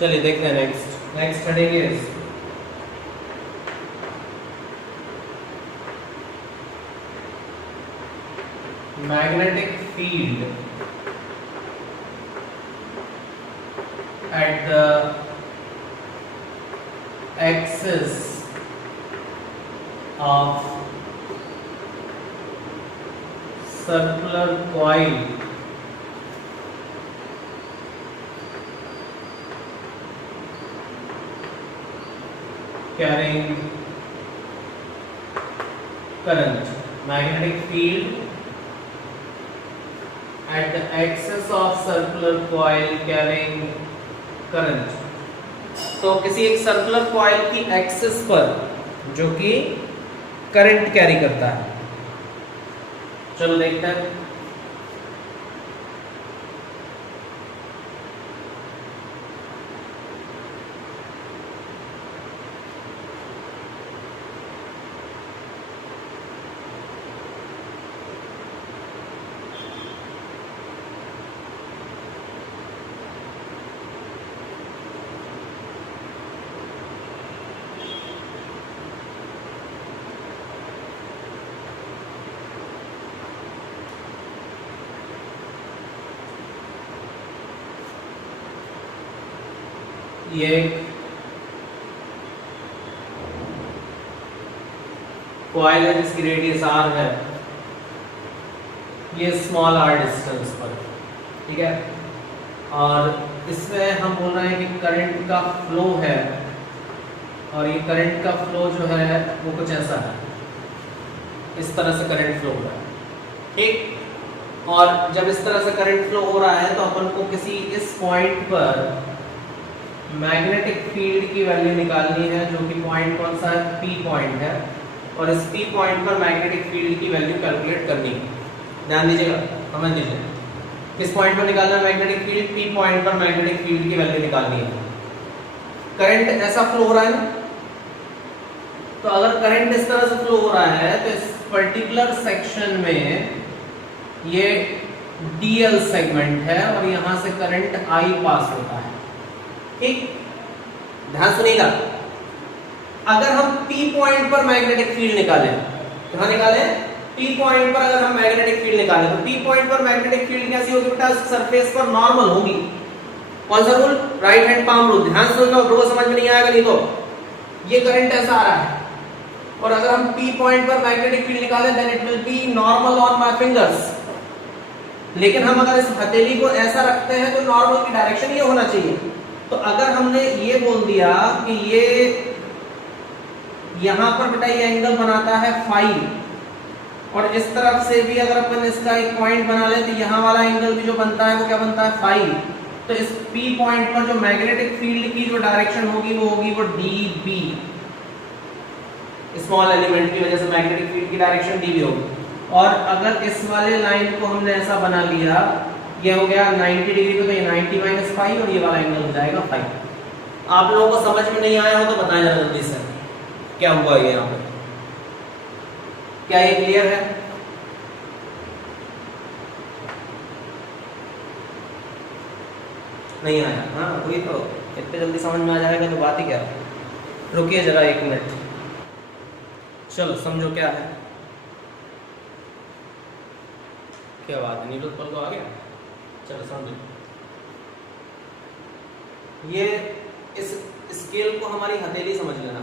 चलिए देखते हैं next heading is magnetic field at the axis of circular coil carrying current. Magnetic field at the axis of circular coil carrying current. तो किसी एक circular coil की axis पर जो कि करंट कैरी करता है। चलो देखते हैं। ये कॉइल है जिसकी रेडियस r है, ये स्मॉल r डिस्टेंस पर, ठीक है। और इसमें हम बोल रहे हैं कि करंट का फ्लो है, और ये करंट का फ्लो जो है वो कुछ ऐसा है, इस तरह से करंट फ्लो हो रहा है, ठीक। और जब इस तरह से करंट फ्लो हो रहा है तो अपन को किसी इस पॉइंट पर मैग्नेटिक फील्ड की वैल्यू निकालनी है, जो कि पॉइंट कौन सा है, P पॉइंट है, और इस P पॉइंट पर मैग्नेटिक फील्ड की वैल्यू कैलकुलेट करनी है। ध्यान दीजिएगा, समझ लीजिए, किस पॉइंट पर निकालना है मैग्नेटिक फील्ड, P पॉइंट पर मैग्नेटिक फील्ड की वैल्यू निकालनी है। करंट ऐसा फ्लो हो रहा है ना, तो अगर करंट इस तरह से फ्लो हो रहा है तो इस पर्टिकुलर सेक्शन में ये DL सेगमेंट है और यहां से करंट I पास होता है, ठीक। ध्यान सुनिएगा, अगर हम P पॉइंट पर मैग्नेटिक फील्ड निकालें, कहां निकालें, P पॉइंट पर अगर हम मैग्नेटिक फील्ड निकालें तो P पॉइंट पर मैग्नेटिक फील्ड कैसी होगी बेटा, सरफेस पर नॉर्मल होगी। कौन सा rule, right hand palm rule. ध्यान सुन लो, रूल समझ में नहीं आएगा नहीं तो। ये करंट ऐसा आ रहा है और अगर हम P पॉइंट पर मैग्नेटिक फील्ड निकालें then it will be normal on my fingers. लेकिन हम अगर इस हथेली को ऐसा रखते हैं तो नॉर्मल की डायरेक्शन ये होना चाहिए। तो अगर हमने ये बोल दिया कि ये यहां पर बेटा ये एंगल बनाता है फाई, और इस तरफ से भी अगर अपन इसका एक पॉइंट बना ले तो यहां वाला एंगल भी जो बनता है वो क्या बनता है, फाई। तो इस P पॉइंट पर जो मैग्नेटिक फील्ड की जो डायरेक्शन होगी वो DB, स्मॉल एलिमेंट की वजह से मैग्नेटिक फील्ड की डायरेक्शन DB होगी। और अगर इस वाले लाइन को हमने ऐसा बना लिया, ये हो गया 90 डिग्री पे, तो ये 90 माइनस फाइव और ये वाला एंगल हो जाएगा 5। आप लोगों को समझ में नहीं आया हो तो बताएं जरा जल्दी से क्या हुआ ये यहाँ पे, क्या ये क्लियर है? नहीं आया? हाँ वही तो, इतने जल्दी समझ में आ जाएगा तो बात ही क्या। रुकिए जरा 1 मिनट, चलो समझो क्या है, क्या बात है, नीरज पल तो आ गया। चलो समझो, ये इस स्केल को हमारी हथेली समझ लेना,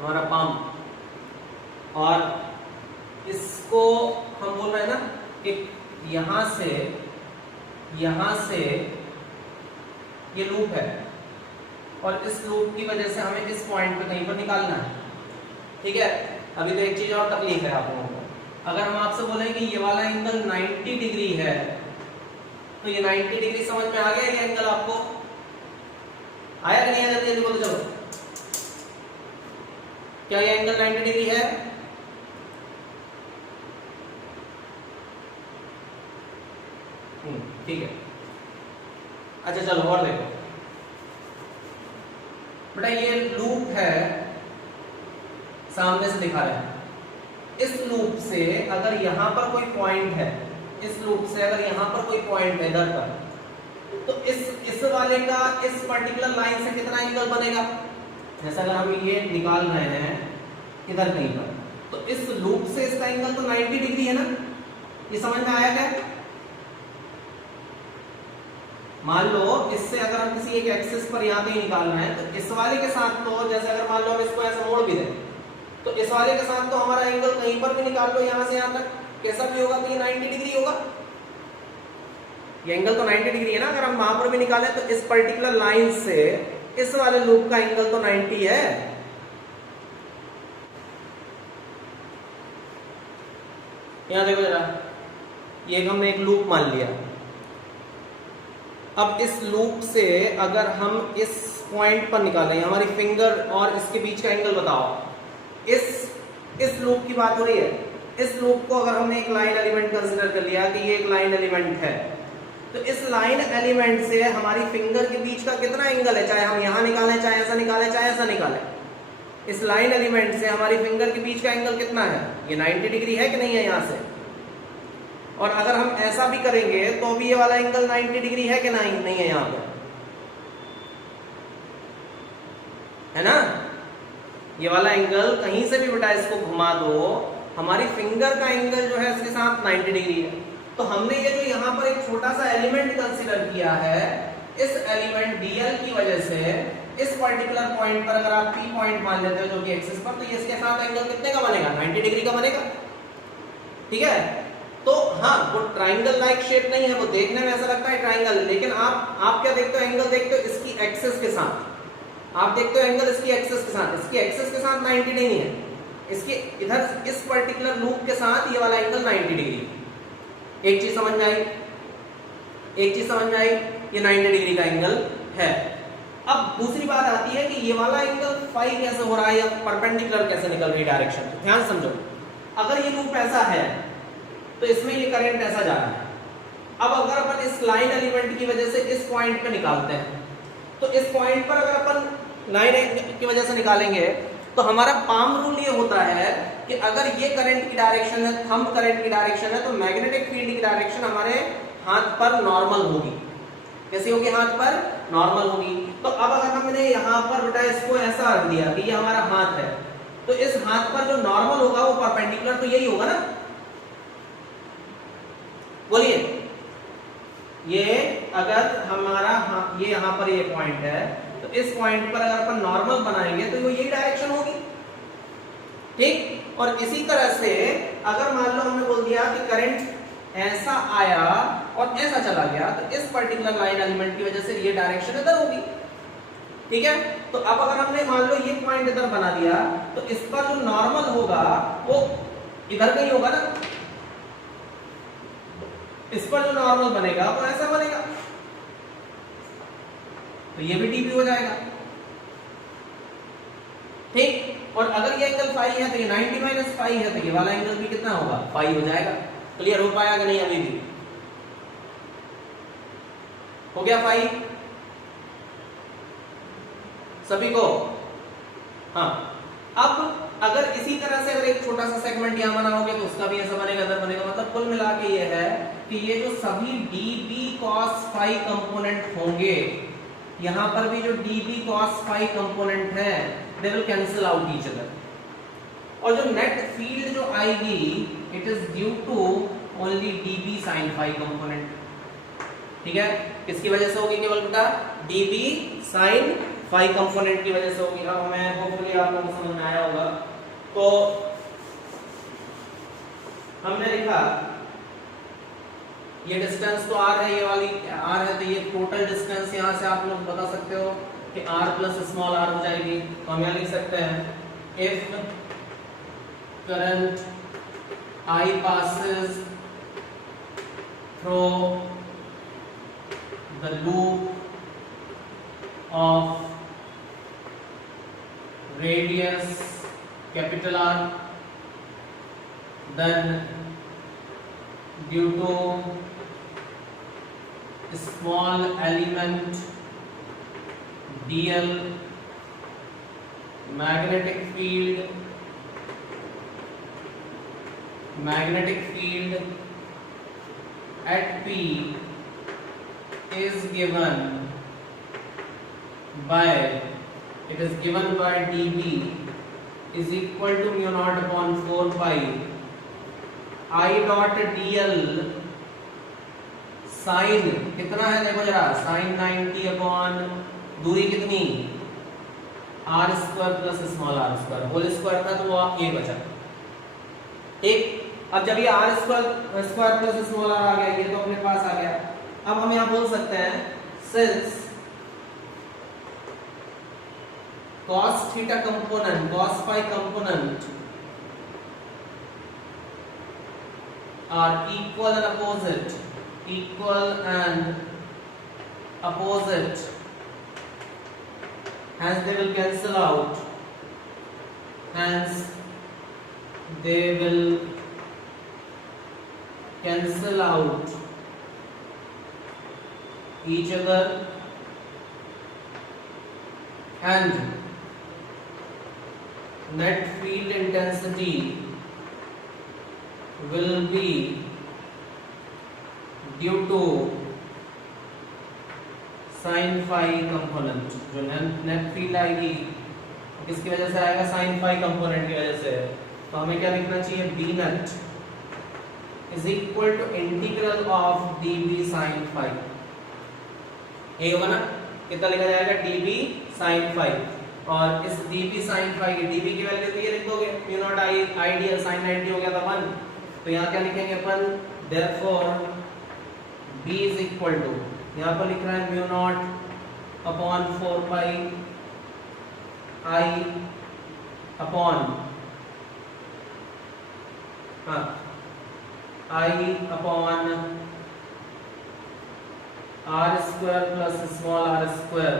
हमारा पाम, और इसको हम बोल रहे हैं ना कि यहां से ये लूप है, और इस लूप की वजह से हमें इस पॉइंट पे कहीं पर निकालना है, ठीक है। अभी तो एक चीज और तकलीफ है आप लोगों को, अगर हम आपसे बोलें कि ये वाला एंगल 90 डिग्री है तो ये 90 डिग्री समझ में आ गया, ये एंगल आपको आया कि नहीं आया, जल्दी बोलो चलो, क्या ये एंगल 90 डिग्री है? ठीक है। अच्छा चलो और देखो बेटा, ये लूप है, सामने से दिखा रहे हैं, इस लूप से अगर यहां पर कोई पॉइंट है, इस लूप से अगर यहां पर कोई पॉइंट है इधर पर, तो इस वाले का इस पर्टिकुलर लाइन से कितना एंगल बनेगा? जैसा अगर हम ये निकाल रहे हैं इधर कहीं पर, तो इस लूप से इसका एंगल तो 90 डिग्री है ना। ये समझ में आया क्या? मान लो इससे अगर हम किसी एक एक्सिस पर यहाँ पे निकाल रहे हैं, तो इस वाले के साथ तो जैसे अगर मान लो हम इसको ऐसा मोड़ भी दें, तो इस वाले के साथ तो हमारा एंगल कहीं पर भी निकाल लो यहाँ से यहाँ तक कैसा भी होगा तो ये 90 डिग्री होगा। ये एंगल तो 90 डिग्री है ना। अगर हम वहां पर भी निकालें तो इस पर्टिकुलर लाइन से इस वाले लूप का एंगल तो 90 है। यहां देखो जरा, ये हमने एक लूप मान लिया। अब इस लूप से अगर हम इस पॉइंट पर निकालें, हमारी फिंगर और इसके बीच का एंगल बताओ। इस लूप की बात हो रही है। इस लूप को अगर हमने एक लाइन एलिमेंट कंसीडर कर लिया कि ये एक लाइन एलिमेंट है, तो इस लाइन एलिमेंट से हमारी फिंगर के बीच का कितना एंगल है, चाहे हम यहां निकालें, चाहे ऐसा निकालें, चाहे ऐसा निकालें, इस लाइन एलिमेंट से हमारी फिंगर के बीच का एंगल कितना है? ये 90 डिग्री है कि नहीं है यहां से? और अगर हम ऐसा भी करेंगे तो भी ये वाला एंगल 90 डिग्री है कि नहीं है यहां पे, है ना। ये वाला एंगल कहीं से भी बेटा इसको घुमा दो, हमारी फिंगर का एंगल जो है इसके साथ 90 डिग्री है। तो हमने ये जो यहाँ पर एक छोटा सा एलिमेंट कंसीडर किया है, इस एलिमेंट dl की वजह से इस पर्टिकुलर पॉइंट पर अगर आप P पॉइंट मान लेते हो जो कि एक्सिस पर, तो ये इसके साथ एंगल कितने का बनेगा? 90 डिग्री का बनेगा। ठीक है। तो हाँ, वो ट्राइंगल लाइक शेप नहीं है, वो देखने में ऐसा लगता है ट्राइंगल, लेकिन आप क्या देखते हो? एंगल देखते हो इसकी एक्सिस के साथ। आप देखते हो एंगल इसकी एक्सिस के साथ, इसकी एक्सिस के साथ 90 नहीं है, इसके इधर इस पर्टिकुलर लूप के साथ ये वाला एंगल 90 डिग्री। एक चीज समझ में आई? एक चीज समझ में आई? ये 90 डिग्री का एंगल है। अब दूसरी बात आती है कि ये वाला एंगल फाई कैसे हो रहा है या परपेंडिकुलर कैसे निकल रही डायरेक्शन। ध्यान समझो, अगर ये लूप ऐसा है तो इसमें ये करंट ऐसा जा रहा है। अब अगर अपन इस लाइन एलिमेंट की वजह से इस पॉइंट पे निकालते हैं, तो इस पॉइंट पर अगर अपन लाइन की वजह से निकालेंगे तो हमारा पाम रूल ये होता है कि अगर ये करंट की डायरेक्शन है, थंब करंट की डायरेक्शन है, तो मैग्नेटिक फील्ड की डायरेक्शन हमारे हाथ पर नॉर्मल होगी। कैसी होगी? हाथ पर नॉर्मल होगी। तो अब अगर हमने यहाँ पर बेटा इसको ऐसा रख दिया कि ये हमारा हाथ है, तो इस हाथ पर जो नॉर्मल होगा वो परपेंडिकुलर तो यही होगा ना। बोलिए, ये अगर हमारा ये यहाँ पर ये पॉइंट है, तो इस पॉइंट पर अगर अपन नॉर्मल बनाएंगे तो यही डायरेक्शन होगी। ठीक। और इसी तरह से अगर मान लो हमने बोल दिया कि करंट ऐसा आया और ऐसा चला गया, तो इस पर्टिकुलर लाइन एलिमेंट की वजह से ये डायरेक्शन इधर होगी। ठीक है। तो अब अगर हमने मान लो ये पॉइंट इधर बना दिया, तो इस पर जो नॉर्मल होगा वो इधर कहीं होगा ना। इस पर जो नॉर्मल बनेगा वो ऐसा बनेगा, तो ये भी dp हो जाएगा। ठीक। और अगर ये एंगल फाई है तो ये 90 माइनस फाई है, तो ये वाला एंगल भी कितना होगा? फाई हो जाएगा। क्लियर हो पाया कि नहीं? अभी भी हो गया फाई सभी को? हाँ। अब अगर इसी तरह से अगर एक छोटा सा सेगमेंट यहां बनाओगे तो उसका भी ऐसा बनेगा, इधर बनेगा। मतलब कुल मिला के ये है कि ये जो सभी db cos फाई कंपोनेंट होंगे, यहां पर भी जो db cos फाई कंपोनेंट है, they will cancel out each other. और जो नेट फील्ड जो आएगी, it is due to only db sin phi component. ठीक है। किसकी वजह से होगी? केवल बेटा db sin फाई कंपोनेंट की वजह से होगी। अब हमें होपफुली आप लोगों को समझ में आया होगा। तो हमने लिखा ये डिस्टेंस तो r है, ये वाली r है, तो ये टोटल डिस्टेंस यहां से आप लोग बता सकते हो कि r प्लस स्मॉल r हो जाएगी। तो हम यहां लिख सकते हैं if current I passes through the loop of radius capital R, then due to small element dl, magnetic field at P is given by dB is equal to mu naught upon 4 pi I dot dl sine कितना है देखो जरा, sine 90 upon दूरी कितनी R square plus small R square, whole square था तो वो ये बचा एक। अब जब ये R square plus small R आ गया, ये तो अपने पास आ गया। अब हम यहां बोल सकते हैं since cos theta component cos phi component are equal and opposite, hence they will cancel out, each other, and net field intensity will be due to sin phi component. जो नेट फील्ड आएगी वो किसकी वजह से आएगा, sin phi component की वजह से। तो हमें क्या लिखना चाहिए, b net is equal to integral of db sin phi. ये होगा ना, कितना लिखा जाएगा db sin फाई, और इस db sin फाई की db की वैल्यू तो ये लिख दोगे mu naught I dl sin 90 हो गया था 1, तो यहाँ क्या लिखेंगे अपन, therefore b is equal to, यहाँ पर लिख रहा है mu naught upon 4 pi I upon I upon r square plus small r square,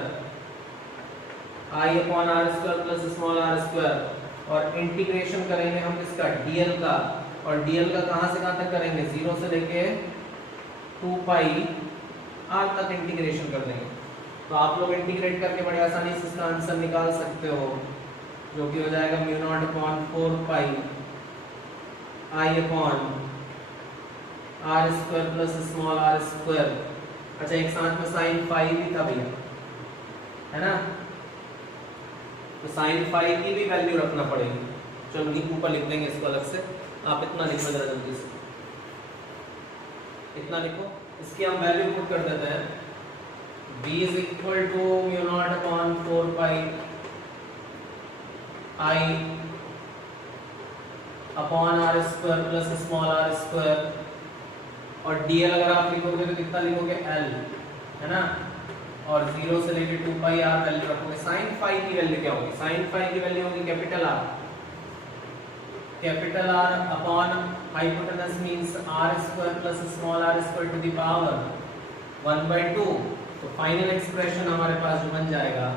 I upon r square plus small r square, और इंटीग्रेशन करेंगे हम किसका, dl का, और dl का कहाँ से कहाँ तक करेंगे, 0 से लेके 2 पाई r तक इंटीग्रेशन कर देंगे। तो आप लोग इंटीग्रेट करके बड़े आसानी से इसका आंसर निकाल सकते हो, जो कि हो जाएगा mu not upon 4 pi I upon r square plus small r square. अच्छा, एक साथ में साइन फाई भी था भैया, है ना, तो साइन फाई की भी वैल्यू रखना पड़ेगी। चलो ऊपर लिख देंगे इसको अलग से, आप इतना लिखो जरा जल्दी से, इतना लिखो, इसकी हम वैल्यू पुट कर देते हैं, b is equal to mu not upon 4 pi I upon r square plus small r square, और dl अगर आप लिखोगे तो कितना लिखोगे l, है ना, और 0 से लेके 2 पाई r वैल्यू रखोगे। साइन फाई की वैल्यू क्या होगी, साइन फाई की वैल्यू होगी capital R upon hypotenuse means r square plus small r square to the power 1/2। तो फाइनल एक्सप्रेशन हमारे पास जो बन जाएगा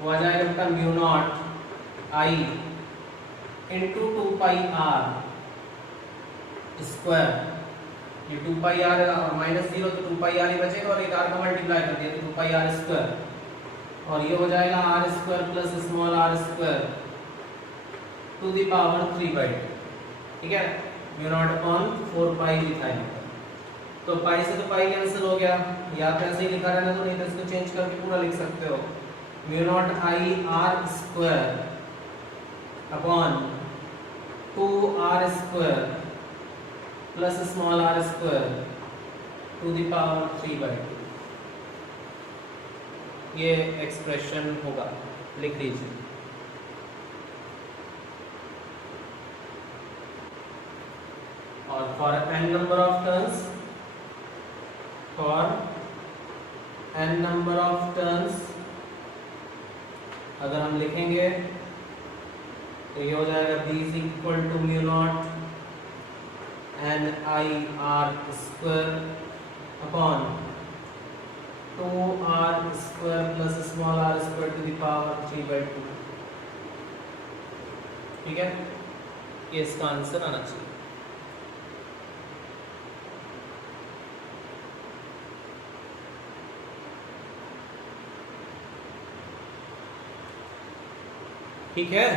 वो आ जाएगा आपका mu not I into 2 pi r square, ये 2 पाई r और माइनस 0 तो 2 पाई r ही बचेगा, और एक r का मल्टीप्लाई कर दिया तो 2 पाई r स्क्वायर, और ये हो जाएगा r square plus small r square to the power 3/2। ठीक है, म्यू नॉट अपॉन 4 पाई भी था यहाँ पर, तो पाई से तो पाई कैंसिल हो गया, या तो ऐसे ही लिखा रहना, तो नहीं तो इसको चेंज करके पूरा लिख सकते हो, mu not I r square upon 2r square plus small r square to the power 3/2। ये एक्सप्रेशन होगा, लिख लीजिए। और for n number of turns, अगर हम लिखेंगे तो ये हो जाएगा b is equal to mu not n I r square upon 2r square plus small r square to the power 3/2। ठीक है, ये इसका आंसर आना चाहिए। ठीक है।